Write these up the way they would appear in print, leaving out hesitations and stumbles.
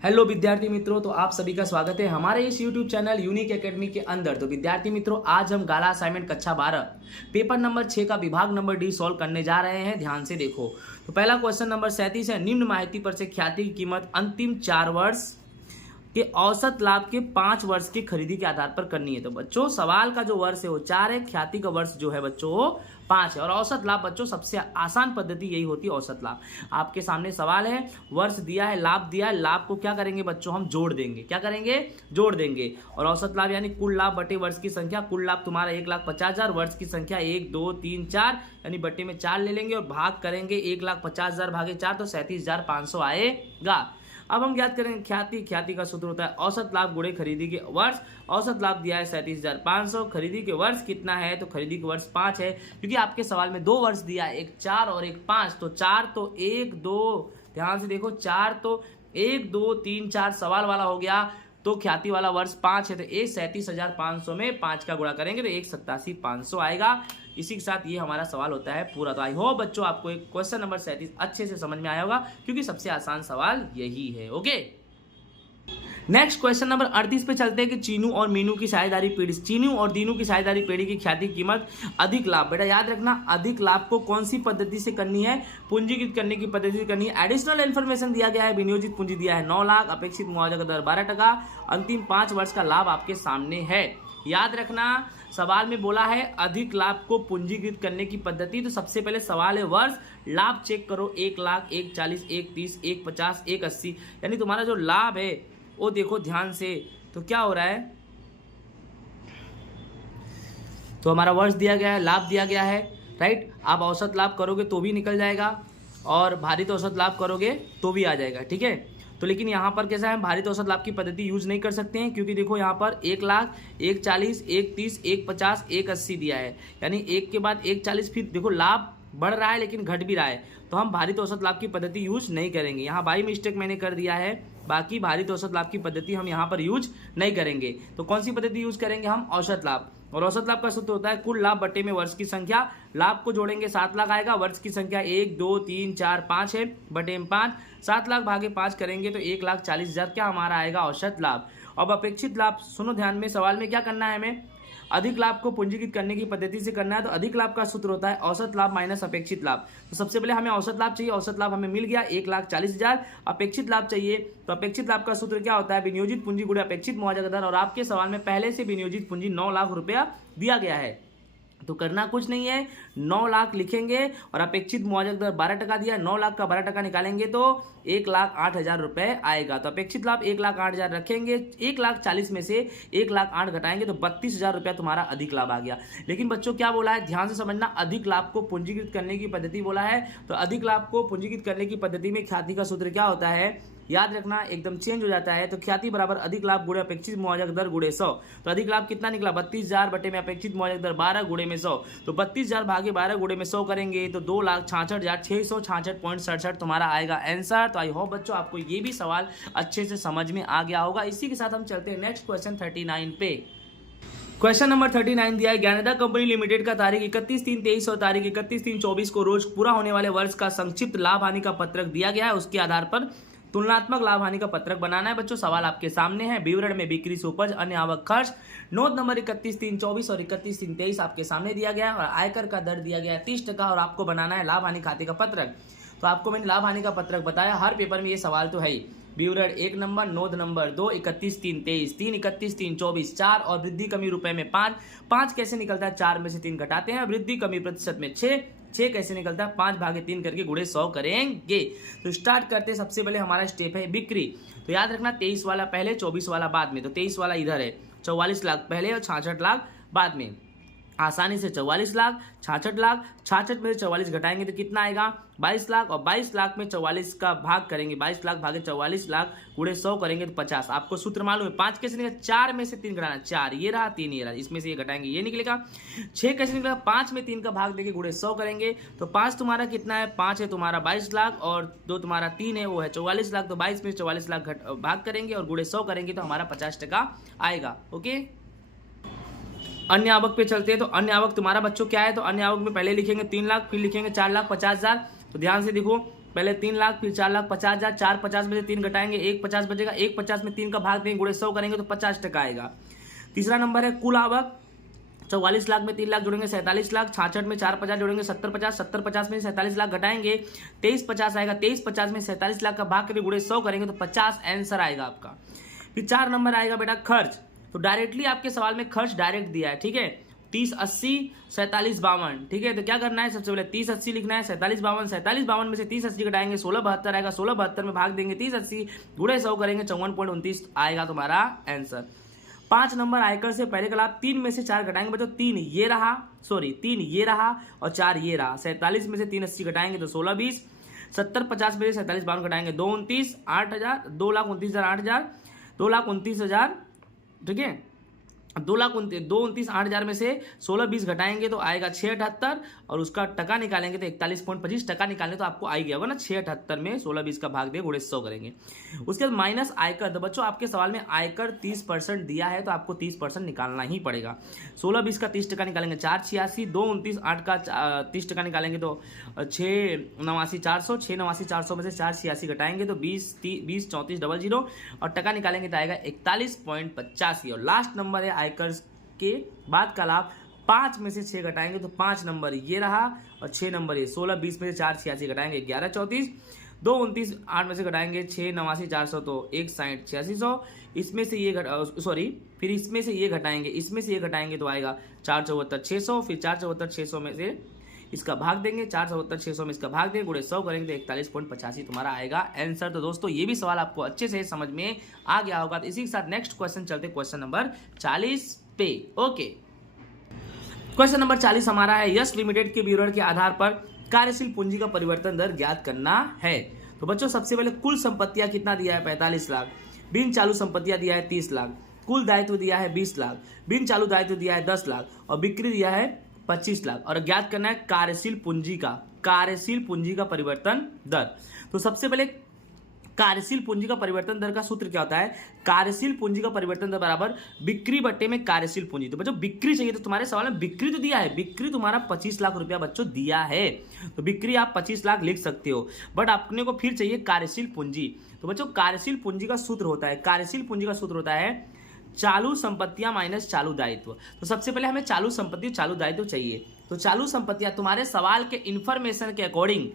Hello विद्यार्थी मित्रों, तो आप सभी का स्वागत है हमारे इस YouTube चैनल यूनिक एकेडमी के अंदर। तो विद्यार्थी मित्रों, आज हम गाला असाइनमेंट कक्षा 12 पेपर नंबर 6 का विभाग नंबर डी सॉल्व करने जा रहे हैं। ध्यान से देखो। तो पहला क्वेश्चन नंबर 37 है, निम्न माहिती पर से ख्याति की कीमत अंतिम 4 वर्ष के औसत लाभ के 5 वर्ष की खरीदी के आधार पर करनी है। तो बच्चों, सवाल का जो वर्ष है वो 4 है, ख्याति का वर्ष जो है बच्चों वो 5 है, और औसत लाभ बच्चों सबसे आसान पद्धति यही होती है औसत लाभ। आपके सामने सवाल है, वर्ष दिया है, लाभ दिया है, लाभ को क्या करेंगे बच्चों, हम जोड़ देंगे। क्या करेंगे? जोड़ देंगे। और औसत लाभ यानी कुल लाभ बटे वर्ष की संख्या। कुल लाभ तुम्हारा 1,50,000, वर्ष की संख्या 1, 2, 3, 4 यानी बटे में 4 ले लेंगे और भाग करेंगे 1,50,000 भागे 4 तो 37,500 आएगा। अब हम ज्ञात करेंगे ख्याति का सूत्र होता है औसत लाभ गुणे खरीदी के वर्ष। औसत लाभ दिया है 37,500, खरीदी के वर्ष कितना है? तो खरीदी के वर्ष 5 है, क्योंकि आपके सवाल में 2 वर्ष दिया है, एक 4 और एक 5। तो 4 तो 1 2, ध्यान से देखो, 4 तो 1 2 3 4 सवाल वाला हो गया, तो ख्याति वाला वर्ष 5 है, तो 37,500 में 5 का गुणा करेंगे तो 1,87,500 आएगा। इसी के साथ ये हमारा सवाल होता है पूरा। तो आई होप बच्चों आपको एक क्वेश्चन नंबर 37 अच्छे से समझ में आया होगा, क्योंकि सबसे आसान सवाल यही है। ओके, नेक्स्ट क्वेश्चन नंबर 38 पे चलते हैं कि चीनू और मीनू की साझेदारी पीढ़ी, चीनू और दीनू की साझेदारी पीढ़ी की ख्याति की कीमत अधिक लाभ। बेटा याद रखना, अधिक लाभ को कौन सी पद्धति से करनी है? पूंजीकृत करने की पद्धति से करनी है। एडिशनल इन्फॉर्मेशन दिया गया है, विनियोजित पूंजी दिया है 9 लाख, अपेक्षित मुआवजा का दर 12%, अंतिम 5 वर्ष का लाभ आपके सामने है। याद रखना, सवाल में बोला है अधिक लाभ को पूंजीकृत करने की पद्धति। तो सबसे पहले सवाल है वर्ष, लाभ चेक करो, 1 लाख, 1,40,000, 1,30,000, 1,50,000, 1,80,000, यानी तुम्हारा जो लाभ है वो देखो ध्यान से। तो क्या हो रहा है, तो हमारा वर्ष दिया गया है, लाभ दिया गया है, राइट। आप औसत लाभ करोगे तो भी निकल जाएगा, और भारित औसत लाभ करोगे तो भी आ जाएगा, ठीक है। तो लेकिन यहाँ पर कैसा है, भारित औसत लाभ की पद्धति यूज नहीं कर सकते हैं, क्योंकि देखो यहाँ पर 1 लाख, 1,40,000, 1,30,000, 1,50,000, 1,80,000 दिया है, यानी 1 के बाद 1,40,000, फिर देखो लाभ बढ़ रहा है लेकिन घट भी रहा है, तो हम भारित औसत लाभ की पद्धति यूज नहीं करेंगे। यहाँ बाई मिस्टेक मैंने कर दिया है, बाकी भारित औसत लाभ की पद्धति हम यहाँ पर यूज नहीं करेंगे। तो कौन सी पद्धति यूज करेंगे हम? औसत लाभ। और औसत लाभ का सूत्र होता है कुल लाभ बटे में वर्ष की संख्या। लाभ को जोड़ेंगे 7 लाख आएगा, वर्ष की संख्या 1 2 3 4 5 है, बटे में 5, 7 लाख भागे 5 करेंगे तो 1,40,000 क्या हमारा आएगा? औसत लाभ। अब अपेक्षित लाभ, सुनो ध्यान में, सवाल में क्या करना है हमें? अधिक लाभ को पूंजीकृत करने की पद्धति से करना है। तो अधिक लाभ का सूत्र होता है औसत लाभ माइनस अपेक्षित लाभ। तो सबसे पहले हमें औसत लाभ चाहिए, औसत लाभ हमें मिल गया 1,40,000। अपेक्षित लाभ चाहिए, तो अपेक्षित लाभ का सूत्र क्या होता है? विनियोजित पूंजी गुणे अपेक्षित मुआवजा का दर, और आपके सवाल में पहले से विनियोजित पूंजी 9 लाख रुपया दिया गया है। तो करना कुछ नहीं है, 9 लाख लिखेंगे और अपेक्षित मुआवजा दर 12% दिया है, 9 लाख का 12% निकालेंगे तो 1,08,000 रुपए आएगा। तो अपेक्षित लाभ 1,08,000 रखेंगे, 1,40,000 में से 1,08,000 घटाएंगे तो 32,000 रुपया तुम्हारा अधिक लाभ आ गया। लेकिन बच्चों क्या बोला है, ध्यान से समझना, अधिक लाभ को पूंजीकृत करने की पद्धति बोला है। तो अधिक लाभ को पूंजीकृत करने की पद्धति में ख्याति का सूत्र क्या होता है? याद रखना, एकदम चेंज हो जाता है। तो ख्याति बराबर अधिक लाभ गुणे अपेक्षित मुआवजा दर गुणे 100। तो अधिक लाभ कितना निकला? 32,000 बटे में अपेक्षित मुआवजा दर 12 गुणे में 100। तो 32,000 भागे 12 गुणे में 100 करेंगे तो 2,66,666.67 तुम्हारा आएगा आंसर। तो आई होप बच्चों आपको ये भी सवाल अच्छे से समझ में आ गया होगा। इसी के साथ हम चलते हैं नेक्स्ट क्वेश्चन 39 पे। क्वेश्चन नंबर 39 दिया है, ज्ञानदा कंपनी लिमिटेड का तारीख 31/3/23 और तारीख 31/3/24 को रोज पूरा होने वाले वर्ष का संक्षिप्त लाभ हानि का पत्रक दिया गया है। उसके आधार पर तुलनात्मक लाभ हानि का पत्रक बनाना है। बच्चों सवाल आपके सामने है, विवरण में बिक्री से उपज, अन्य आवक खर्च, नोट नंबर 31/3/24 और 31/3/23 आपके सामने दिया गया है, और आयकर का दर दिया गया है 30%, और आपको बनाना है लाभ हानि खाते का पत्रक। तो आपको मैंने लाभ हानि का पत्रक बताया, हर पेपर में ये सवाल तो है ही। विवरण 1 नंबर, नोट नंबर 2, 31/3/23, 3 31/3/24, 4 और वृद्धि कमी रुपए में 5 कैसे निकलता है? 4 में से 3 घटाते हैं, वृद्धि कमी प्रतिशत में 6 कैसे निकलता है? 5 भागे 3 करके गुणे 100 करेंगे। तो स्टार्ट करते हैं, सबसे पहले हमारा स्टेप है बिक्री। तो याद रखना 23 वाला पहले, 24 वाला बाद में। तो 23 वाला इधर है, 44 लाख पहले और 66 लाख बाद में। आसानी से 44 लाख, 66 लाख, 66 में से 44 घटाएंगे तो कितना आएगा? 22 लाख, और 22 लाख में 44 का भाग करेंगे, 22 लाख भागे 44 लाख गुणे 100 करेंगे तो 50। आपको सूत्र मालूम है, 5 कैसे निकलेगा? 4 में से 3 घटाना, 4 ये रहा, 3 ये रहा, इसमें से ये घटाएंगे ये निकलेगा। 6 कैसे निकलेगा? 5 में 3 का भाग देके गुणे 100 करेंगे तो 5 तुम्हारा कितना है? 5 है तुम्हारा 22 लाख, और 2 तुम्हारा 3 है वो है 44 लाख। तो 22 में 44 लाख भाग करेंगे और गुणे 100 करेंगे तो हमारा 50% आएगा। ओके, अन्य आवक पे चलते हैं। तो अन्य आवक तुम्हारा बच्चों क्या है? तो अन्य आवक में पहले लिखेंगे 3 लाख, फिर लिखेंगे 4,50,000। तो ध्यान से देखो, पहले 3 लाख, फिर 4 लाख 50,000, 4 50 में से 3 घटाएंगे 1 50 बचेगा, 1 50 में 3 का भाग देंगे, गुणे 100 करेंगे तो 50% आएगा। तीसरा नंबर है कुल आवक, 44 लाख में 3 लाख जोड़ेंगे 47 लाख, 66 में 4 50 जोड़ेंगे 70 50, 70 50 में 47 लाख घटाएंगे 23 50 आएगा, 23 50 में 47 लाख का भाग करके गुणे 100 करेंगे तो 50 आंसर आएगा आपका। फिर 4 नंबर आएगा बेटा खर्च, तो डायरेक्टली आपके सवाल में खर्च डायरेक्ट दिया है, ठीक है, 30 80 47 52, ठीक है। तो क्या करना है, सबसे पहले 30 80 लिखना है, 47 52, 47 52 में से 30 80 घटाएंगे 16 72 आएगा, 16 72 में भाग देंगे 30 80 गुणे 100 करेंगे 54.29 आएगा तुम्हारा आंसर। 5 नंबर आयकर से पहले का लाभ, 3 में से 4 घटाएंगे बच्चों, 3 ये रहा, सॉरी 3 ये रहा और 4 ये रहा, 47 में से 3 80 घटाएंगे तो 16 20, 70 50 में से 47 52 घटाएंगे 2 29 8000, 2,29,000 8,000, 2,29,000, ठीक है, 2,29,000 में से 16 20 घटाएंगे तो आएगा 678 और उसका टका निकालेंगे तो 41.25 टका निकालेंगे तो आपको आ गया होगा ना, 678 में 16 20 का भाग दे गुणे 100 करेंगे। उसके बाद माइनस आयकर, तो बच्चों आपके सवाल में आयकर 30% दिया है तो आपको 30% निकालना ही पड़ेगा। 16 20 का 30 टका निकालेंगे 486, 2 29 8 का 30 टका निकालेंगे तो 689 400, 689 400 में से 486 घटाएंगे तो 20 34 00 और टका निकालेंगे तो आएगा 41.85। और लास्ट नंबर है आयकर के बाद का लाभ, 5 में से 6 घटाएंगे तो 5 नंबर ये रहा और 6 नंबर ये, 16 20 में से 4 86 घटाएंगे 11 34, 2 29 8 में से घटाएंगे 6 89 400 तो 1 60 8600, इसमें से ये सॉरी फिर इसमें से ये घटाएंगे, इसमें से ये घटाएंगे तो आएगा 4 74 600, फिर 4 74 600 में से इसका भाग देंगे, 4 74 600 में इसका भाग देंगे, गुणे 100 करेंगे तो 41.85 तुम्हारा आएगा आंसर। तो दोस्तों ये भी सवाल आपको अच्छे से समझ में आ गया होगा। तो इसी के साथ नेक्स्ट क्वेश्चन चलते क्वेश्चन नंबर 40 पे। ओके, क्वेश्चन नंबर 40 हमारा है, यस लिमिटेड के विवरण के आधार पर कार्यशील पूंजी का परिवर्तन दर ज्ञात करना है। तो बच्चों सबसे पहले कुल संपत्तियां कितना दिया है 45 लाख, बिन चालू संपत्तियां दिया है 30 लाख, कुल दायित्व दिया है 20 लाख, बिन चालू दायित्व दिया है 10 लाख और बिक्री दिया है 25 लाख और ज्ञात करना है कार्यशील पूंजी का परिवर्तन दर। तो सबसे पहले कार्यशील पूंजी का परिवर्तन दर का सूत्र क्या होता है, कार्यशील पूंजी का परिवर्तन दर बराबर बिक्री बट्टे में कार्यशील पूंजी। तो बच्चों बिक्री चाहिए तो तुम्हारे सवाल में बिक्री तो दिया है, बिक्री तुम्हारा 25 लाख रुपया बच्चों दिया है, तो बिक्री आप 25 लाख लिख सकते हो, बट अपने को फिर चाहिए कार्यशील पूंजी। तो बच्चों कार्यशील पूंजी का सूत्र होता है, कार्यशील पूंजी का सूत्र होता है चालू संपत्तियां माइनस चालू दायित्व। तो सबसे पहले हमें चालू संपत्ति चालू दायित्व चाहिए, तो चालू संपत्तियां तुम्हारे सवाल के इंफॉर्मेशन के अकॉर्डिंग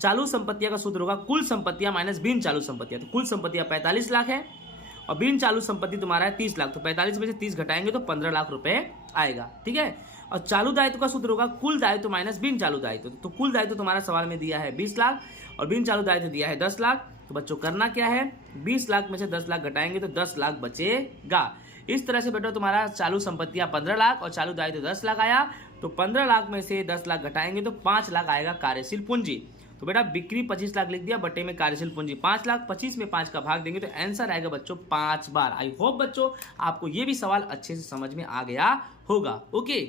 चालू संपत्तियां का सूत्र होगा कुल संपत्तियां माइनस बिन चालू संपत्तियां। तो कुल संपत्तियां 45 लाख है और बिन चालू संपत्ति तुम्हारा है 30 लाख, तो 45 में से 30 घटाएंगे तो 15 लाख रुपए आएगा, ठीक है। और चालू दायित्व का सूत्र होगा कुल दायित्व माइनस बिन चालू दायित्व। तो कुल दायित्व तुम्हारा सवाल में दिया है 20 लाख और बिन चालू दायित्व दिया है 10 लाख। तो बच्चों करना क्या है, 20 लाख में से 10 लाख घटाएंगे तो 10 लाख बचेगा। इस तरह से बेटा तुम्हारा चालू संपत्तियां 15 लाख और चालू दायित्व 10 लाख आया, तो 15 लाख में से 10 लाख घटाएंगे तो 5 लाख आएगा कार्यशील पूंजी। तो बेटा बिक्री 25 लाख लिख दिया, बट्टे में कार्यशील पूंजी 5 लाख, 25 में 5 का भाग देंगे तो आंसर आएगा बच्चों 5 बार। आई होप बच्चों आपको ये भी सवाल अच्छे से समझ में आ गया होगा। ओके,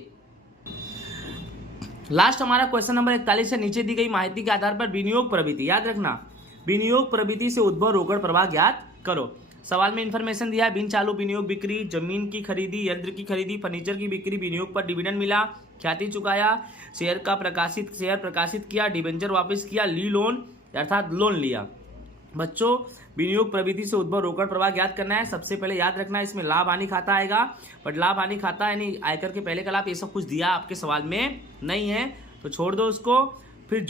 लास्ट हमारा क्वेश्चन नंबर 41 है, नीचे दी गई माहिती के आधार पर विनियोग प्रवृत्ति, याद रखना विनियोग प्रवृत्ति से उद्भव रोकड़ प्रवाह ज्ञात करो। सवाल में इंफॉर्मेशन दिया है, बिन चालू विनियोग बिक्री, जमीन की खरीदी, यंत्र की खरीदी, फर्नीचर की बिक्री, विनियोग पर डिविडेंड मिला, ख्याति चुकाया, शेयर प्रकाशित किया, डिबेंचर वापस किया, ली लोन अर्थात लोन लिया। बच्चों विनियोग प्रवृत्ति से उद्भव रोकड़ प्रवाह ज्ञात करना है। सबसे पहले याद रखना है इसमें लाभ हानि खाता आएगा, बट लाभ हानि खाता यानी आयकर के पहले का लाभ, ये सब कुछ दिया आपके सवाल में नहीं है तो छोड़ दो उसको। फिर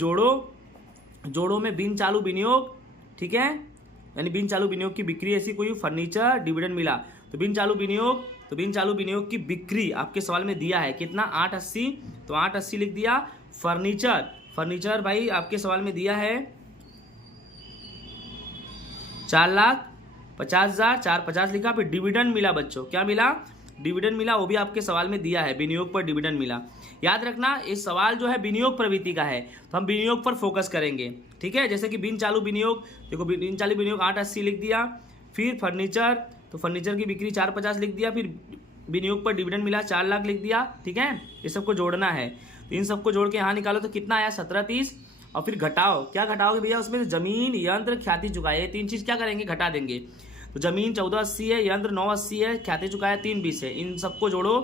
जोड़ो में बिन चालू विनियोग, ठीक है, यानी बिन चालू विनियोग की बिक्री ऐसी कोई, फर्नीचर डिविडेंड मिला, तो बिन चालू विनियोग की बिक्री आपके सवाल में दिया है कितना 880, तो 880 लिख दिया। फर्नीचर भाई आपके सवाल में दिया है 4,50,000, 450 लिखा। फिर डिविडेंड मिला बच्चों, क्या मिला, डिविडेंड मिला, वो भी आपके सवाल में दिया है, विनियोग पर डिविडेंड मिला। याद रखना इस सवाल जो है विनियोग प्रवृत्ति का है तो हम विनियोग पर फोकस करेंगे, ठीक है। जैसे कि बिन चालू विनियोग, देखो बिन चालू विनियोग 880 लिख दिया। फिर फर्नीचर, तो फर्नीचर की बिक्री 450 लिख दिया। फिर विनियोग पर डिविडेंड मिला 4 लाख लिख दिया, ठीक है। ये सबको जोड़ना है, तो इन सबको जोड़ के यहाँ निकालो तो कितना आया 1730। और फिर घटाओ, क्या घटाओगे भैया, उसमें जमीन, यंत्र, ख्याति चुकाया, ये 3 चीज क्या करेंगे, घटा देंगे। तो जमीन 1480 है, यंत्र 980 है, ख्याति चुकाया 320 है, इन सबको जोड़ो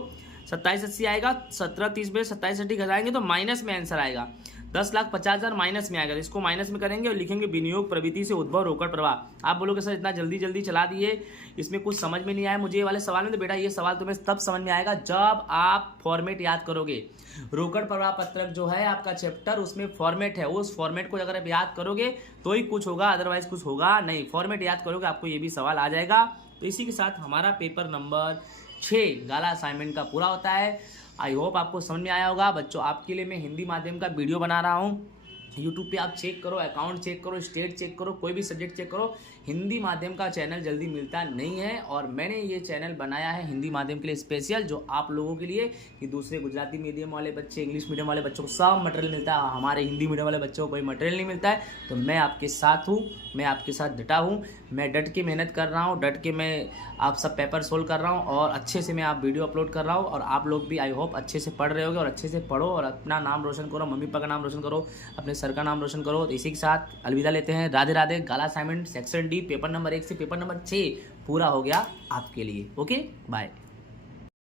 2780 आएगा। 1730 में 2780 घटाएंगे तो माइनस में आंसर आएगा 10,50,000 माइनस में आएगा, इसको माइनस में करेंगे और लिखेंगे विनियोग प्रवृत्ति से उद्भव रोकड़ प्रवाह। आप बोलोगे सर इतना जल्दी जल्दी चला दिए, इसमें कुछ समझ में नहीं आया मुझे ये वाले सवाल में। तो बेटा ये सवाल तुम्हें तब समझ में आएगा जब आप फॉर्मेट याद करोगे। रोकड़ प्रवाह पत्रक जो है आपका चैप्टर, उसमें फॉर्मेट है, उस फॉर्मेट को अगर आप याद करोगे तो ही कुछ होगा, अदरवाइज कुछ होगा नहीं। फॉर्मेट याद करोगे आपको ये भी सवाल आ जाएगा। तो इसी के साथ हमारा पेपर नंबर 6 गाला असाइनमेंट का पूरा होता है। आई होप आपको समझ में आया होगा बच्चों। आपके लिए मैं हिंदी माध्यम का वीडियो बना रहा हूँ, यूट्यूब पे आप चेक करो, अकाउंट चेक करो, स्टेट चेक करो, कोई भी सब्जेक्ट चेक करो। हिंदी माध्यम का चैनल जल्दी मिलता नहीं है और मैंने ये चैनल बनाया है हिंदी माध्यम के लिए स्पेशल, जो आप लोगों के लिए कि दूसरे गुजराती मीडियम वाले बच्चे, इंग्लिश मीडियम वाले बच्चों को सब मटेरियल मिलता है, हमारे हिंदी मीडियम वाले बच्चों को कोई मटेरियल नहीं मिलता है। तो मैं आपके साथ हूँ, मैं आपके साथ डटा हूँ, मैं डट के मेहनत कर रहा हूँ, डट के मैं आप सब पेपर सोल्व कर रहा हूँ और अच्छे से मैं आप वीडियो अपलोड कर रहा हूँ। और आप लोग भी आई होप अच्छे से पढ़ रहे होगे और अच्छे से पढ़ो और अपना नाम रोशन करो, मम्मी पापा का नाम रोशन करो, अपने सर का नाम रोशन करो। तो इसी के साथ अलविदा लेते हैं, Radhe Radhe. Gala assignment section D paper number 1 से पेपर नंबर 6 पूरा हो गया आपके लिए। Okay bye.